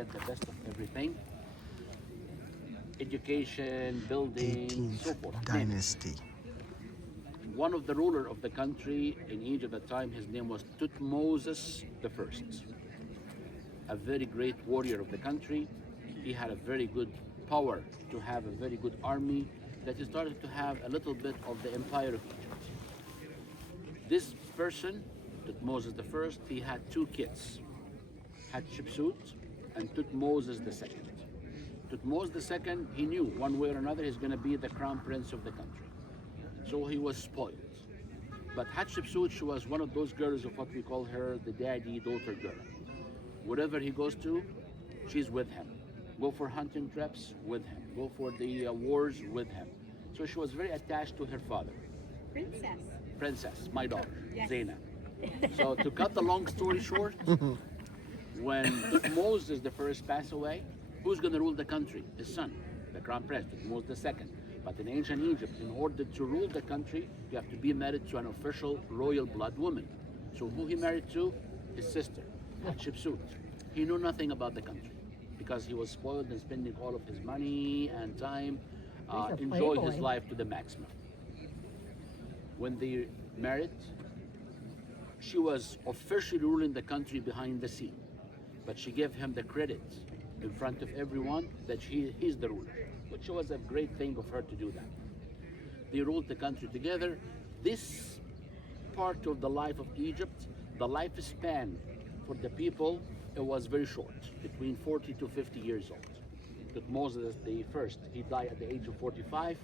get the best of everything. Education, building, so 18th forth. Name it. dynasty. One of the ruler of the country in Egypt at the time, his name was Tutmosis the First, a very great warrior of the country. He had a very good power to have a very good army that he started to have a little bit of the empire of Egypt. This person, Tutmosis the First, he had two kids, Hatshepsut and Tutmosis the Second. Tutmosis the Second, he knew one way or another he's going to be the crown prince of the country. So he was spoiled. But Hatshepsut, she was one of those girls of what we call her the daddy daughter girl. Wherever he goes to, she's with him. Go for hunting trips with him. Go for the wars with him. So she was very attached to her father. Princess. Princess, my daughter, Yes. Zainab. So to cut the long story short, when Moses the first passed away, who's going to rule the country? His son, the crown prince, Moses the second. But in ancient Egypt, in order to rule the country, you have to be married to an official royal blood woman. So who he married to? His sister, Hatshepsut. He knew nothing about the country because he was spoiled and spending all of his money and time, He's a enjoy his playboy. life to the maximum. When they married, she was officially ruling the country behind the scene, but she gave him the credit in front of everyone that he's the ruler, which was a great thing of her to do that. They ruled the country together. This part of the life of Egypt, the lifespan for the people, it was very short, between 40 to 50 years old. Tutmosis the first, he died at the age of 45.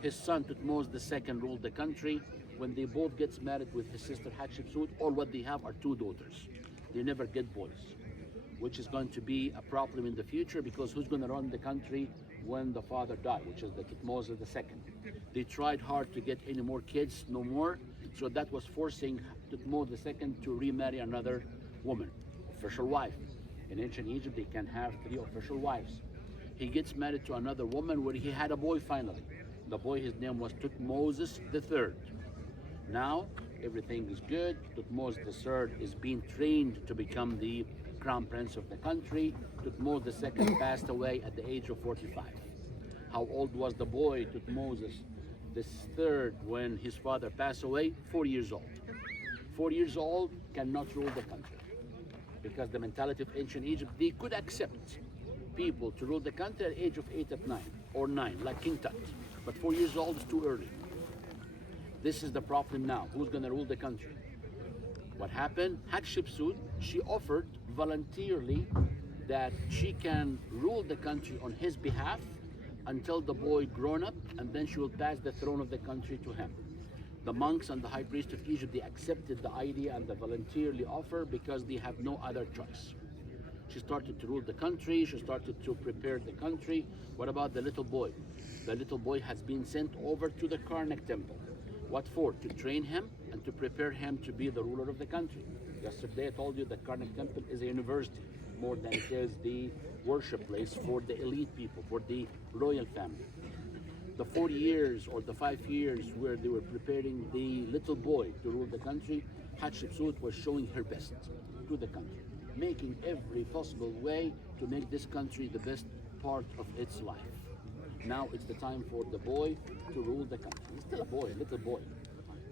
His son Tutmosis the second ruled the country. When they both gets married with his sister Hatshepsut, all what they have are two daughters. They never get boys, which is going to be a problem in the future because who's going to run the country when the father died, which is the Tutmosis the second. They tried hard to get any more kids, no more, so that was forcing Tutmosis the second to remarry another woman, official wife. In ancient Egypt, they can have 3 official wives. He gets married to another woman where he had a boy finally. The boy, his name was Tutmosis the third. Now, everything is good. Tutmosis the third is being trained to become the crown prince of the country. Tutmosis the second passed away at the age of 45. How old was the boy, Tutmosis the third, when his father passed away? 4 years old. 4 years old cannot rule the country because the mentality of ancient Egypt, they could accept people to rule the country at the age of 8 or 9 or 9, like King Tut. But 4 years old is too early. This is the problem now. Who's going to rule the country? What happened? Hatshepsut, she offered voluntarily that she can rule the country on his behalf until the boy grown up, and then she will pass the throne of the country to him. The monks and the high priest of Egypt, they accepted the idea and the voluntarily offer because they have no other choice. She started to rule the country. She started to prepare the country. What about the little boy? The little boy has been sent over to the Karnak temple. What for? To train him and to prepare him to be the ruler of the country. Yesterday I told you the Karnak temple is a university more than it is the worship place for the elite people, for the royal family. The 4 years or the 5 years where they were preparing the little boy to rule the country, Hatshepsut was showing her best to the country, making every possible way to make this country the best part of its life. Now it's the time for the boy to rule the country. He's still a boy, a little boy.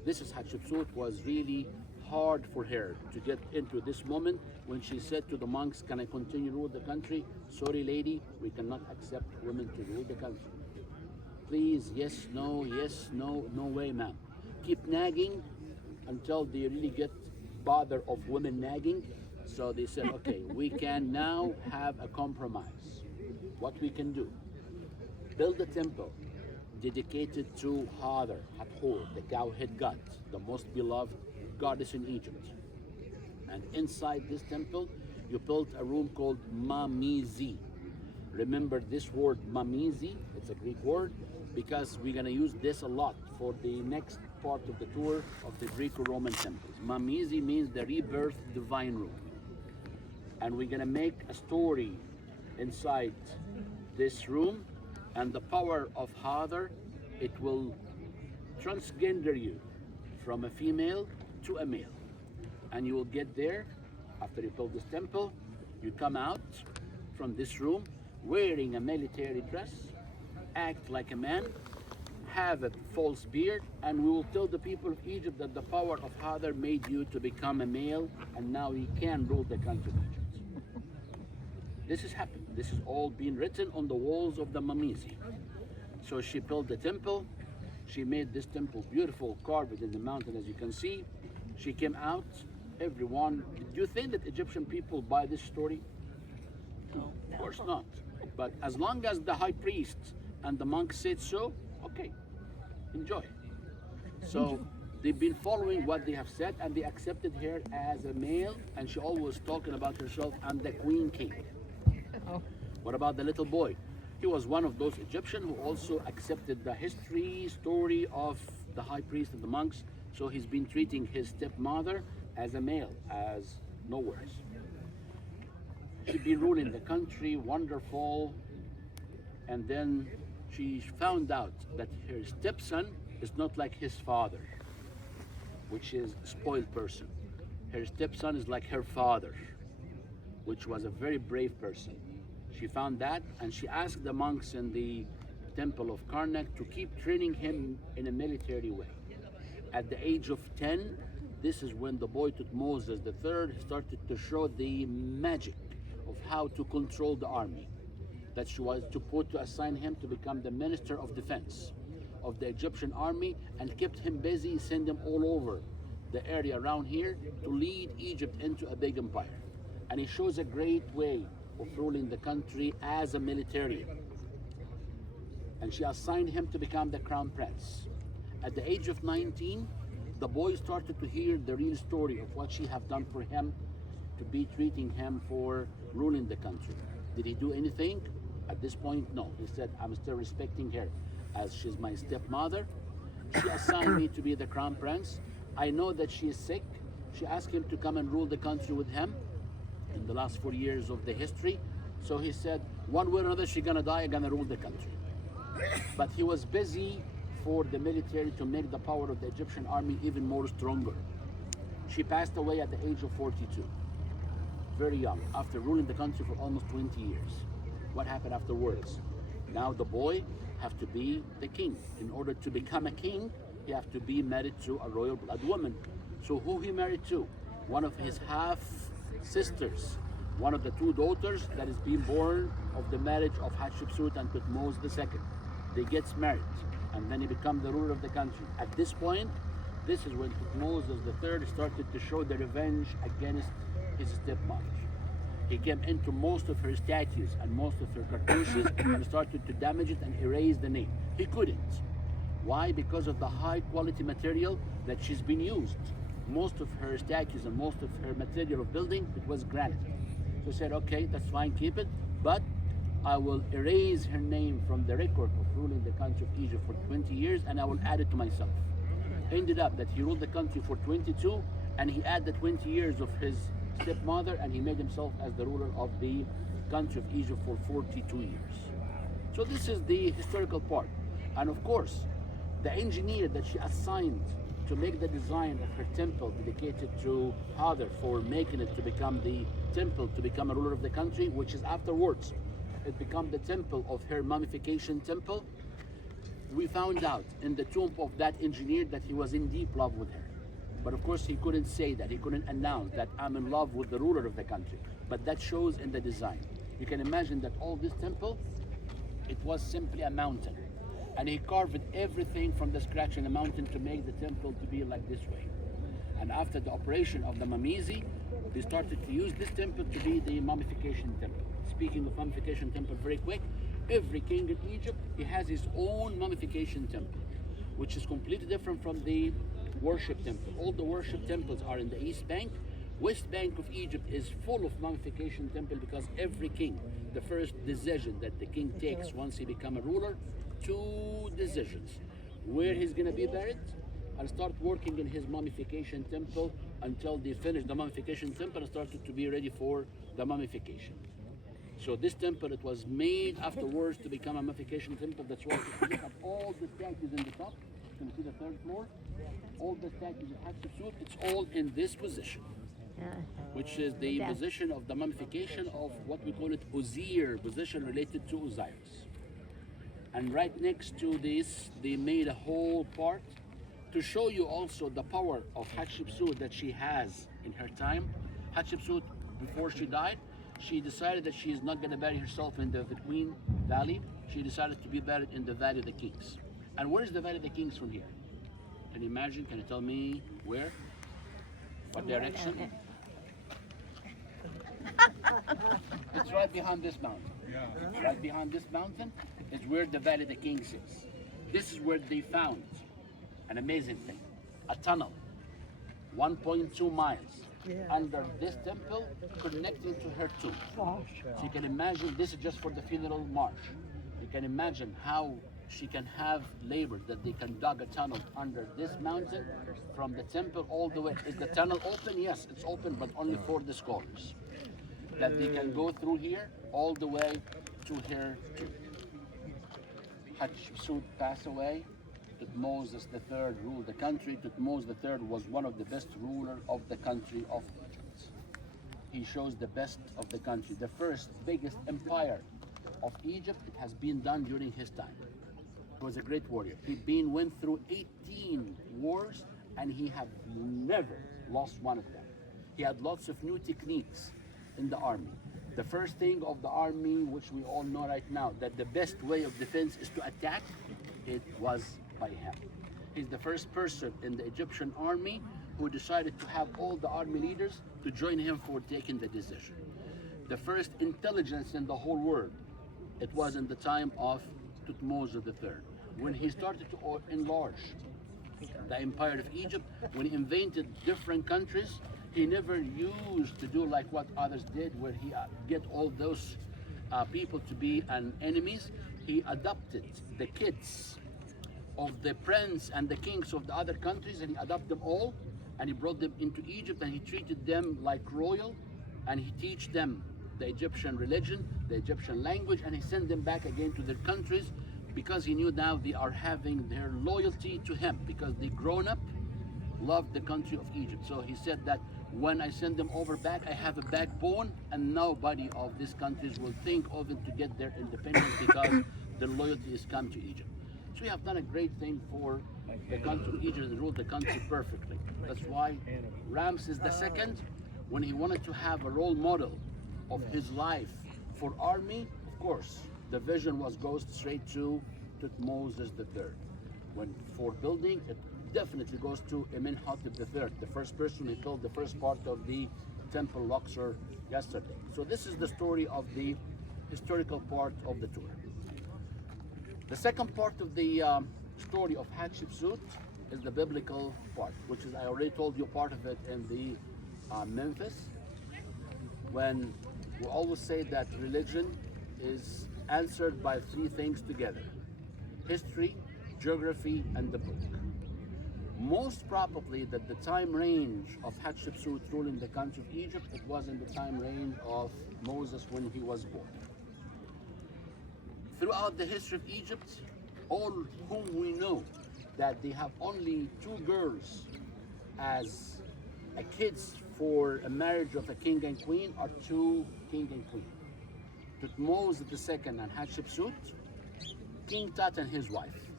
This is Hatshepsut was really hard for her to get into this moment when she said to the monks, can I continue to rule the country? Sorry lady, we cannot accept women to rule the country. Please, yes, no, no way ma'am. Keep nagging until they really get bother of women nagging. So they said, okay, we can now have a compromise. What we can do, build a temple dedicated to Hathor, the cow-head god, the most beloved goddess in Egypt. And inside this temple, you built a room called Mamizi. Remember this word Mamizi, it's a Greek word, because we're gonna use this a lot for the next part of the tour of the Greco-Roman temples. Mamizi means the rebirth divine room. And we're gonna make a story inside this room, and the power of Hathor, it will transgender you from a female to a male. And you will get there, after you build this temple, you come out, from this room wearing a military dress, act like a man, have a false beard, and we will tell the people of Egypt that the power of Hadar made you to become a male, and now he can rule the country of Egypt. This has happened. This has all been written on the walls of the Mamizi. So she built the temple. She made this temple beautiful, carved in the mountain, as you can see. She came out. Everyone, do you think that Egyptian people buy this story? No, of course not. But as long as the high priest and the monks said so, okay, enjoy. So they've been following what they have said, and they accepted her as a male, and she always talking about herself, I'm the queen king. Oh. What about the little boy? He was one of those Egyptians who also accepted the history, story of the high priest and the monks, so he's been treating his stepmother as a male, as no worse. She'd been ruling the country, wonderful, and then she found out that her stepson is not like his father, which is a spoiled person. Her stepson is like her father, which was a very brave person. She found that, and she asked the monks in the temple of Karnak to keep training him in a military way. At the age of 10, this is when the boy Moses III started to show the magic of how to control the army. That she was to assign him to become the Minister of Defense of the Egyptian army, and kept him busy, send him all over the area around here to lead Egypt into a big empire. And he shows a great way of ruling the country as a military. And she assigned him to become the crown prince. At the age of 19, the boy started to hear the real story of what she have done for him, to be treating him for ruling the country. Did he do anything? At this point, no. He said, I'm still respecting her as she's my stepmother. She assigned me to be the crown prince. I know that she is sick. She asked him to come and rule the country with him in the last 4 years of the history. So he said, one way or another, she's gonna die, I'm gonna rule the country. But he was busy for the military to make the power of the Egyptian army even more stronger. She passed away at the age of 42, very young, after ruling the country for almost 20 years. What happened afterwards? Now the boy have to be the king. In order to become a king, he have to be married to a royal blood woman. So who he married to? One of his half sisters, one of the two daughters that is being born of the marriage of Hatshepsut and Moses II. They gets married, and then he becomes the ruler of the country. At this point, this is when Moses III started to show the revenge against his stepmother. He came into most of her statues and most of her cartouches and started to damage it and erase the name. He couldn't. Why? Because of the high quality material that she's been used. Most of her statues and most of her material of building, it was granite. So he said, okay, that's fine, keep it, but I will erase her name from the record of ruling the country of Egypt for 20 years, and I will add it to myself. Ended up that he ruled the country for 22, and he added 20 years of his stepmother, and he made himself as the ruler of the country of Egypt for 42 years. So this is the historical part. And of course, the engineer that she assigned to make the design of her temple dedicated to Hadar, for making it to become the temple to become a ruler of the country, which is afterwards it became the temple of her mummification temple. We found out in the tomb of that engineer that he was in deep love with her. But of course he couldn't say that, he couldn't announce that I'm in love with the ruler of the country. But that shows in the design. You can imagine that all this temple, it was simply a mountain. And he carved everything from the scratch in the mountain to make the temple to be like this way. And after the operation of the Mamizi, they started to use this temple to be the mummification temple. Speaking of mummification temple very quick, every king in Egypt, he has his own mummification temple, which is completely different from the worship temple. All the worship temples are in the East Bank. West Bank of Egypt is full of mummification temple, because every king, the first decision that the king takes once he become a ruler, 2 decisions: where he's gonna be buried, and start working in his mummification temple until they finish the mummification temple and started to be ready for the mummification. So this temple, it was made afterwards to become a mummification temple. That's why if you look at all the statues in the top, you can see the 3rd floor, all the statues of Hatshepsut, it's all in this position. which is the position of the mummification of what we call it Uzir, position related to Osiris. And right next to this, they made a whole part to show you also the power of Hatshepsut that she has in her time. Hatshepsut, before she died, she decided that she is not going to bury herself in the Queen Valley. She decided to be buried in the Valley of the Kings. And where is the Valley of the Kings from here? Can you imagine? Can you tell me where? What direction? It's right behind this mountain. Right behind this mountain is where the Valley of the Kings is. This is where they found an amazing thing, a tunnel, 1.2 miles under this temple connecting to her tomb. So you can imagine, this is just for the funeral march. You can imagine how she can have labored that they can dug a tunnel under this mountain from the temple all the way. Is the tunnel open? Yes, it's open, but only for the scholars. That they can go through here all the way to her tomb. Hatshepsut passed away. Tutmosis III ruled the country. Tutmosis III was one of the best rulers of the country of Egypt. He shows the best of the country. The first biggest empire of Egypt, it has been done during his time. He was a great warrior. He went through 18 wars and he had never lost one of them. He had lots of new techniques in the army. The first thing of the army, which we all know right now, that the best way of defense is to attack, it was by him. He's the first person in the Egyptian army who decided to have all the army leaders to join him for taking the decision. The first intelligence in the whole world, it was in the time of Tutmosis III. When he started to enlarge the empire of Egypt, when he invented different countries, he never used to do like what others did, where he get all those people to be enemies. He adopted the kids of the prince and the kings of the other countries, and he adopted them all, and he brought them into Egypt, and he treated them like royal, and he teach them the Egyptian religion, the Egyptian language, and he sent them back again to their countries, because he knew now they are having their loyalty to him, because they grown up, loved the country of Egypt. So he said that when I send them over back, I have a backbone, and nobody of these countries will think of it to get their independence because their loyalty is come to Egypt. So we have done a great thing for the country of Egypt and ruled the country perfectly. That's why Ramses II, when he wanted to have a role model of his life for army, of course, the vision goes straight to Tutmosis III. When for building, it definitely goes to Amenhotep III, the first person who built the first part of the temple Luxor yesterday. So this is the story of the historical part of the tour. The second part of the story of Hatshepsut is the biblical part, which is, I already told you part of it in the Memphis, when we always say that religion is answered by three things together: history, geography, and the book. Most probably that the time range of Hatshepsut ruling the country of Egypt, it was in the time range of Moses when he was born. Throughout the history of Egypt, all whom we know that they have only two girls as kids for a marriage of a king and queen are two king and queen. Tutmosis II and Hatshepsut, King Tut and his wife.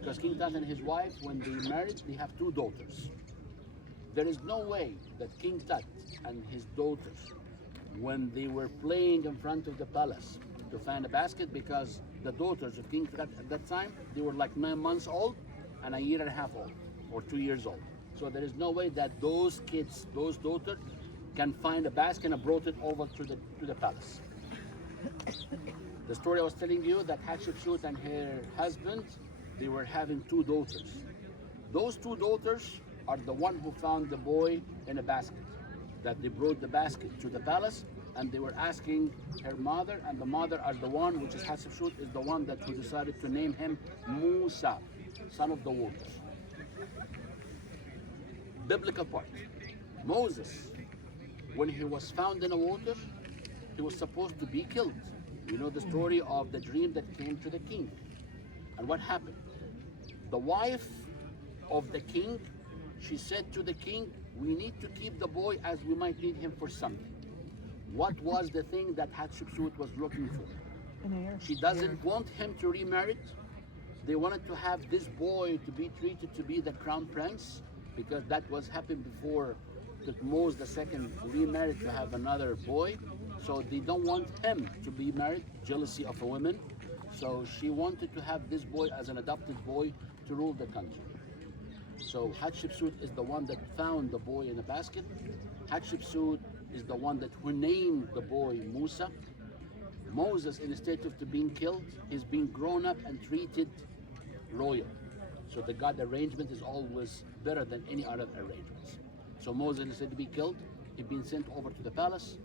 Because King Tut and his wife, when they married, they have two daughters. There is no way that King Tut and his daughters, when they were playing in front of the palace to find a basket, because the daughters of King Tut at that time, they were like 9 months old and a year and a half old, or 2 years old. So there is no way that those kids, those daughters, can find a basket and brought it over to the palace. The story I was telling you, that Hatshepsut and her husband, they were having two daughters. Those two daughters are the one who found the boy in a basket, that they brought the basket to the palace, and they were asking her mother, and the mother are the one, which is Hatshepsut, is the one that who decided to name him Musa, son of the waters. Biblical part. Moses, when he was found in the water, he was supposed to be killed. You know the story of the dream that came to the king. And what happened? The wife of the king, she said to the king, we need to keep the boy as we might need him for something. What was the thing that Hatshepsut was looking for? She doesn't want him to remarry. They wanted to have this boy to be treated to be the crown prince, because that was happened before Thutmose II remarried to have another boy. So they don't want him to be married, jealousy of a woman. So she wanted to have this boy as an adopted boy to rule the country. So Hatshepsut is the one that found the boy in a basket. Hatshepsut is the one that who named the boy Musa. Moses, instead of being killed, is being grown up and treated royal. So the God arrangement is always better than any other arrangements. So Moses, instead to be killed, he's been sent over to the palace.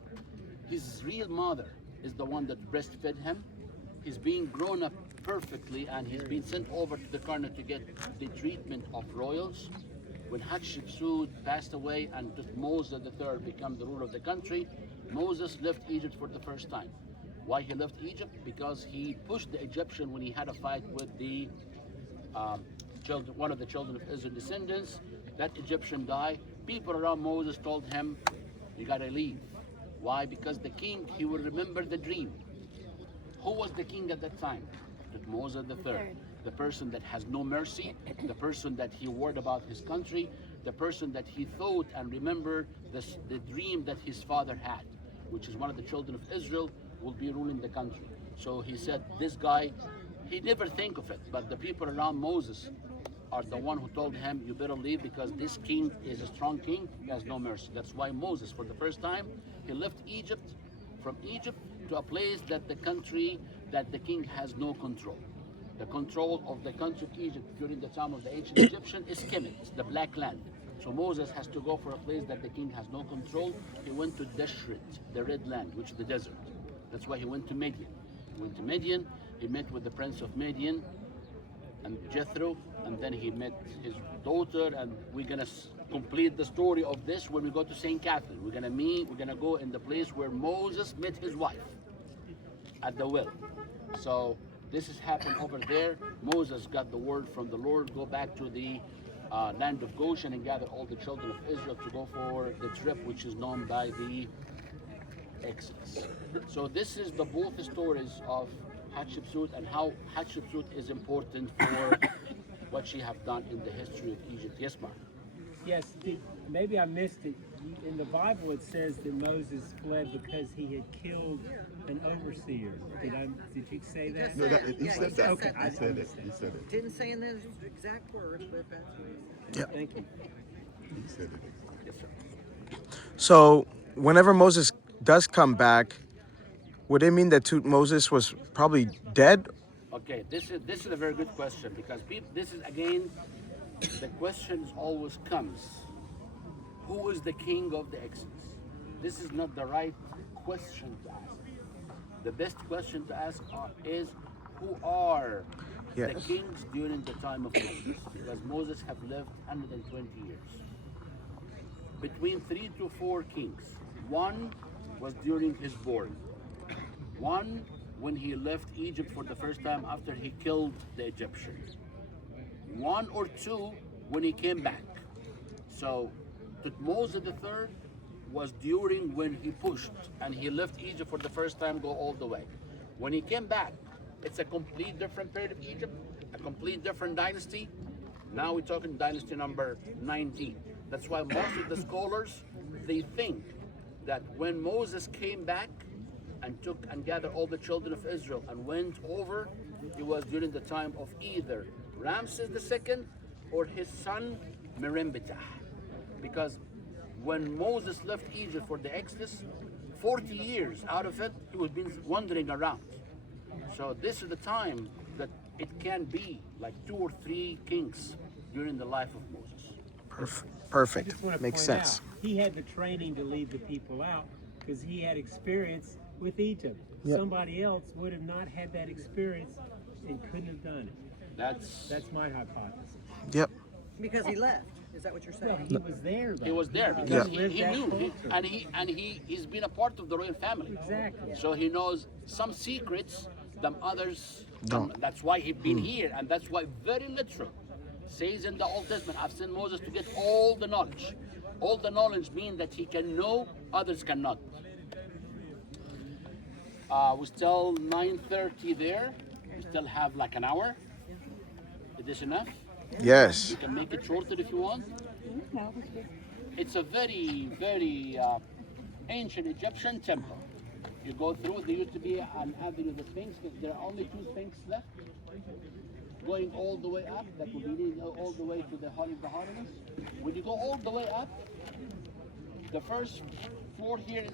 His real mother is the one that breastfed him. He's being grown up perfectly, and he's been sent over to the corner to get the treatment of royals. When Hatshepsut passed away and Thutmose III became the ruler of the country, Moses left Egypt for the first time. Why he left Egypt? Because he pushed the Egyptian when he had a fight with the one of the children of Israel descendants. That Egyptian died. People around Moses told him, you gotta leave. Why? Because the king, he will remember the dream. Who was the king at that time? Thutmose III. The person that has no mercy, the person that he worried about his country, the person that he thought and remembered the dream that his father had, which is one of the children of Israel will be ruling the country. So he said, this guy, he never think of it, but the people around Moses are the one who told him, you better leave, because this king is a strong king, he has no mercy. That's why Moses, for the first time, he left Egypt, from Egypt to a place that the country, that the king has no control. The control of the country of Egypt during the time of the ancient Egyptian is Kemet, the black land. So Moses has to go for a place that the king has no control. He went to Deshret, the red land, which is the desert. That's why he went to Midian. He went to Midian, he met with the prince of Midian and Jethro, and then he met his daughter, and we're gonna complete the story of this when we go to St. Catherine. We're gonna go in the place where Moses met his wife at the well. So this has happened over there. Moses got the word from the Lord, go back to the land of Goshen and gather all the children of Israel to go for the trip, which is known by the Exodus. So this is the both stories of Hatshepsut and how Hatshepsut is important for what she have done in the history of Egypt. Yes, ma'am. Yes, maybe I missed it. In the Bible it says that Moses fled because he had killed an overseer. Did you say that? No, he said that. Okay, He said it. He said it. Didn't say in those exact words, but that's what he said. Yeah. Thank you. He said it. Yes, sir. So whenever Moses does come back, would it mean that Moses was probably dead? Okay, this is a very good question, because this is again the question always comes: who is the king of the Exodus? This is not the right question to ask. The best question to ask is who are the Yes. kings during the time of Moses? Because Moses have lived 120 years. Between 3 to 4 kings. One was during his born. One when he left Egypt for the first time after he killed the Egyptians. 1 or 2 when he came back. So Thutmose III was during when he pushed and he left Egypt for the first time, go all the way. When he came back, it's a complete different period of Egypt, a complete different dynasty. Now we're talking dynasty number 19. That's why most of the scholars, they think that when Moses came back and took and gathered all the children of Israel and went over, it was during the time of either Ramses II or his son Merimbitah. Because when Moses left Egypt for the Exodus, 40 years out of it, he was been wandering around. So this is the time that it can be like 2 or 3 kings during the life of Moses. Perfect. I just want to Makes point sense. out, he had the training to lead the people out because he had experience with Egypt. Yep. Somebody else would have not had that experience and couldn't have done it. That's my hypothesis. Yep. Because he left. Is that what you're Well, saying? he was there, though. he was there He because lived he that knew, culture. and he's been a part of the royal family. Exactly. So he knows some secrets that others Don't. don't. That's why he's been here, and that's why very literal says in the Old Testament, I've sent Moses to get all the knowledge. All the knowledge means that he can know, others cannot. We still 9:30 there. We still have like an hour. Is this enough? Yes. You can make it shorter if you want. It's a very, very ancient Egyptian temple. You go through, there used to be an avenue of the Sphinx. There are only 2 Sphinx left. Going all the way up, that will be leading all the way to the Hall of the Holiness. When you go all the way up, the first floor here is